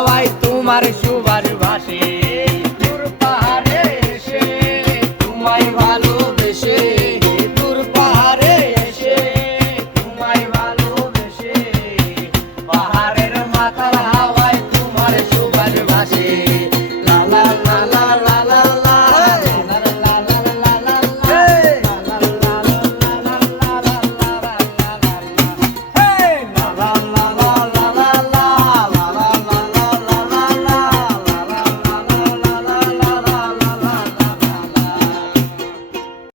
হাওয়াই তোমার সুবার ভাসে